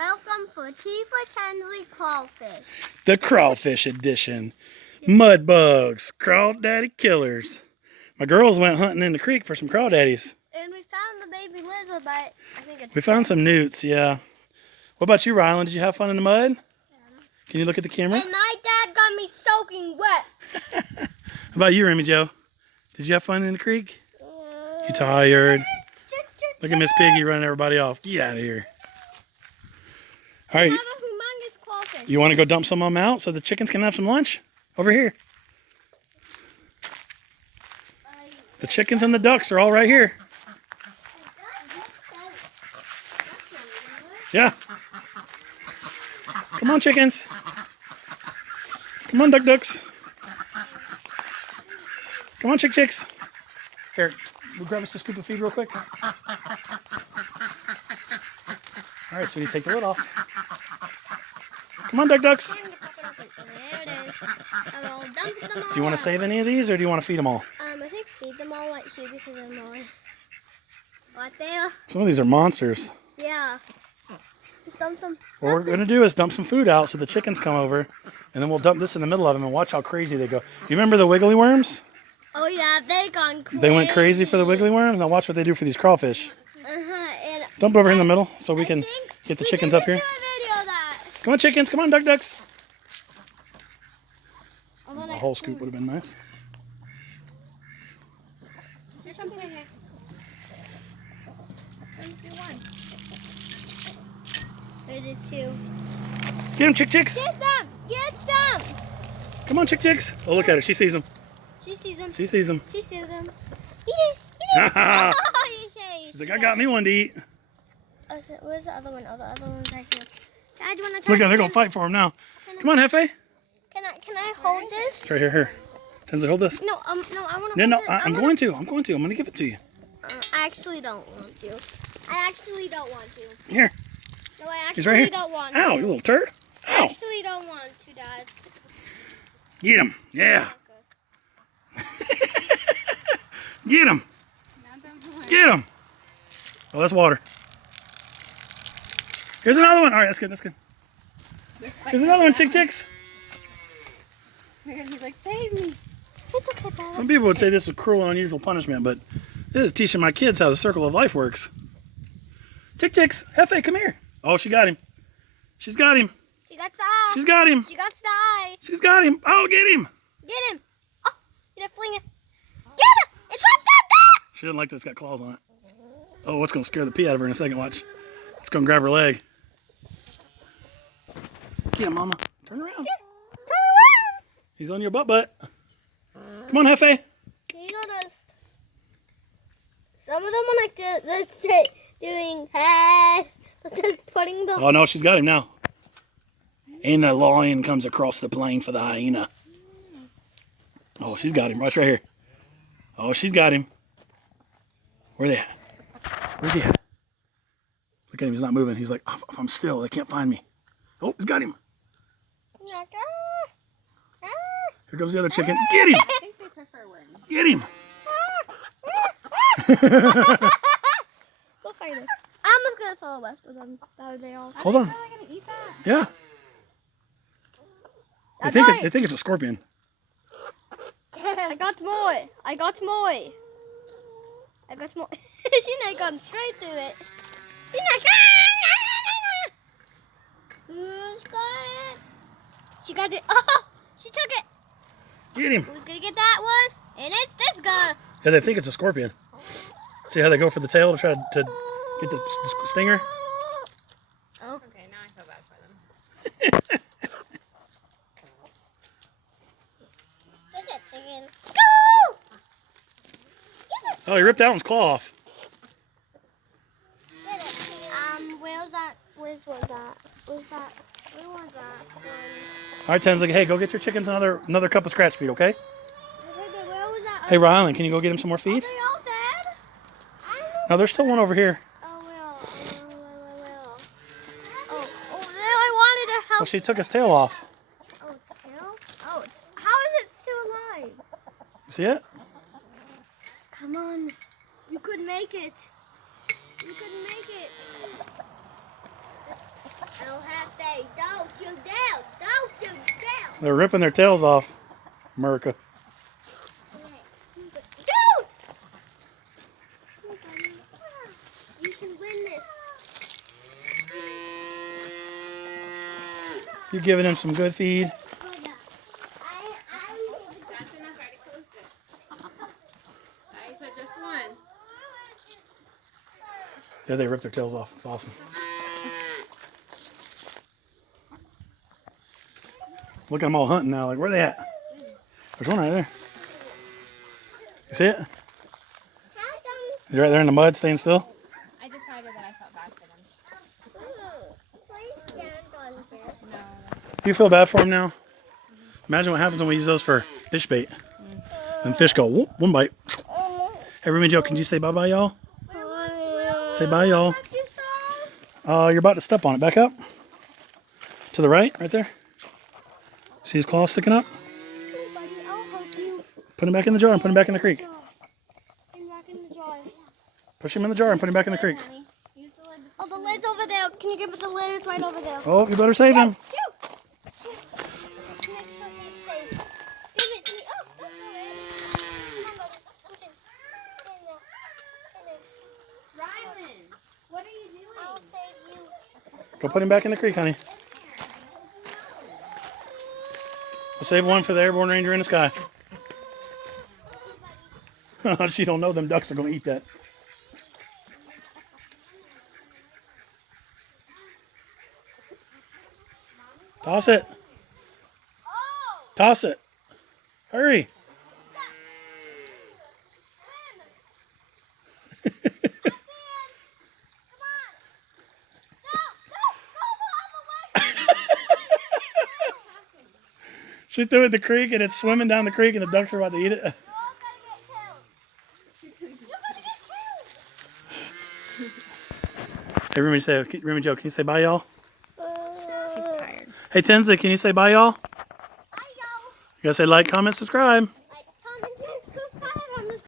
Welcome for Tea for Hensley Crawfish. The crawfish edition. Mud bugs, crawdaddy killers. My girls went hunting in the creek for some crawdaddies. And we found the baby lizard, but I think it's... We found some newts, yeah. What about you, Rylan? Did you have fun in the mud? Yeah. Can you look at the camera? And my dad got me soaking wet. How about you, Remy Jo? Did you have fun in the creek? You tired? Look at Miss Piggy running everybody off. Get out of here. All right. I have a humongous crawfish. You want to go dump some of them out so the chickens can have some lunch? Over here. The chickens and the ducks are all right here. Yeah. Come on, chickens. Come on, ducks. Come on, chicks. Here, we'll grab us a scoop of feed real quick. All right, sweetie, take the lid off. Come on, ducks. There it is. And I'll dump them all Do you want to save any of these, or do you want to feed them all? I think feed them all right here because they're more... Right there. Some of these are monsters. Yeah. Just dump them. What we're going to do is dump some food out so the chickens come over, and then we'll dump this in the middle of them and watch how crazy they go. You remember the wiggly worms? Oh yeah, they gone crazy. They went crazy for the wiggly worms. Now watch what they do for these crawfish. And Dump over in the middle so we can get the chickens up here. Do a video of that. Come on, chickens. Come on, ducks. I wanna- A whole scoop would have been nice. There's something in here. There's a two. Get them, chicks. Get them! Get them! Come on, chicks. Oh, look at her. She sees them. She sees them. She sees them. She sees them. Eat it! Eat it! Oh, you say. She's like, I got me one to eat. Where's the other one? Oh, the other one's right here. Dad, do you want to Look at, they're going to fight for him now. Come on, Hefe. Can I hold this? It's right here. Tinsley, hold this. No, I want to No, hold it. I'm going to. I'm going to give it to you. I actually don't want to. I actually don't want to. Here. No, I He's actually right here. don't want Ow, to. you little turd. I Ow. actually don't want to, Dad. Get him. Yeah. Get him. Get him. Oh, that's water. Here's another one. All right, that's good. That's good. Here's another one, chicks. He's like, save me. It's okay, Dad. Some people would say this is cruel and unusual punishment, but this is teaching my kids how the circle of life works. Chicks, Hefe, come here. Oh, she got him. She's got him. She got the eye. She's got him. She got the eye. She's got him. Oh, get him. Get him. Oh, you didn't fling it. Get him. It's up there. She doesn't like that it's got claws on it. Oh, what's going to scare the pee out of her in a second. Watch. It's going to grab her leg. Get him, Mama. Turn around. Turn around. He's on your butt. Come on, Hefe. You notice some of them are like this doing hey, just putting the. Oh, no, she's got him now. And the lion comes across the plain for the hyena. Oh, she's got him right here. Oh, she's got him. Where are they at? Where's he at? Look at him. He's not moving. He's like, if I'm still, they can't find me. Oh, he's got him. Here comes the other chicken. Get him. I think they prefer worms. Get him. Go find it. I'm just gonna throw the rest of them. That way they all. Hold on. Are they gonna eat that? Yeah. They think it's a scorpion. I got more. I got more. She's not going straight through it. She's not. Who's got it? She got it. Oh, she took it. Get him. Who's gonna get that one? And it's this guy. Yeah, they think it's a scorpion. See how they go for the tail to try to get the stinger? Oh. Okay, now I feel bad for them. Get that chicken. Go! Get it. Oh, he ripped that one's claw off. Get it. Where's that? Where was that? Where was that? All right, Tinsley, hey, go get your chickens another cup of scratch feed, okay? Okay, but where was that? Hey, Rylan, can you go get him some more Are feed? they all dead? I don't No, there's still one over here. Oh, there I wanted to help. Well, she took his tail off. Oh, it's still? Oh, how is it still alive? You see it? Come on. You could make it. You could make it. Hey, don't you down. Don't you down. They're ripping their tails off, America. Dude! You can win this. You giving them some good feed? That's enough. I already closed it. I said just one. Yeah, they ripped their tails off. It's awesome. Look at them all hunting now. Like, where they at? There's one right there. You see it? They're right there in the mud, staying still. I decided that I felt bad for them. Please stand on this. No. You feel bad for them now? Imagine what happens when we use those for fish bait. And fish go, whoop, one bite. Hey, Remy Joe, can you say bye-bye, y'all? Say bye, y'all. You're about to step on it. Back up. To the right there. See his claws sticking up? Put him back in the jar and put him back in the creek. Push him in the jar and put him back in the creek. Use the lid. Oh, the lid's over there. Can you give it the lid? It's right over there. Oh, you better save him. Make sure he's safe. Give it to me. Oh, don't throw it. Come on, buddy. Stand there. Rylan, what are you doing? I'll save you. Go put him back in the creek, honey. We'll save one for the airborne ranger in the sky. She don't know them ducks are going to eat that. Toss it. Oh! Toss it. Hurry. She threw it in the creek and it's swimming down the creek and the ducks are about to eat it. Hey, Remy Joe, can you say bye, y'all? She's tired. Hey, Tinsley, can you say bye, y'all? Bye, y'all. You gotta say like, comment, subscribe.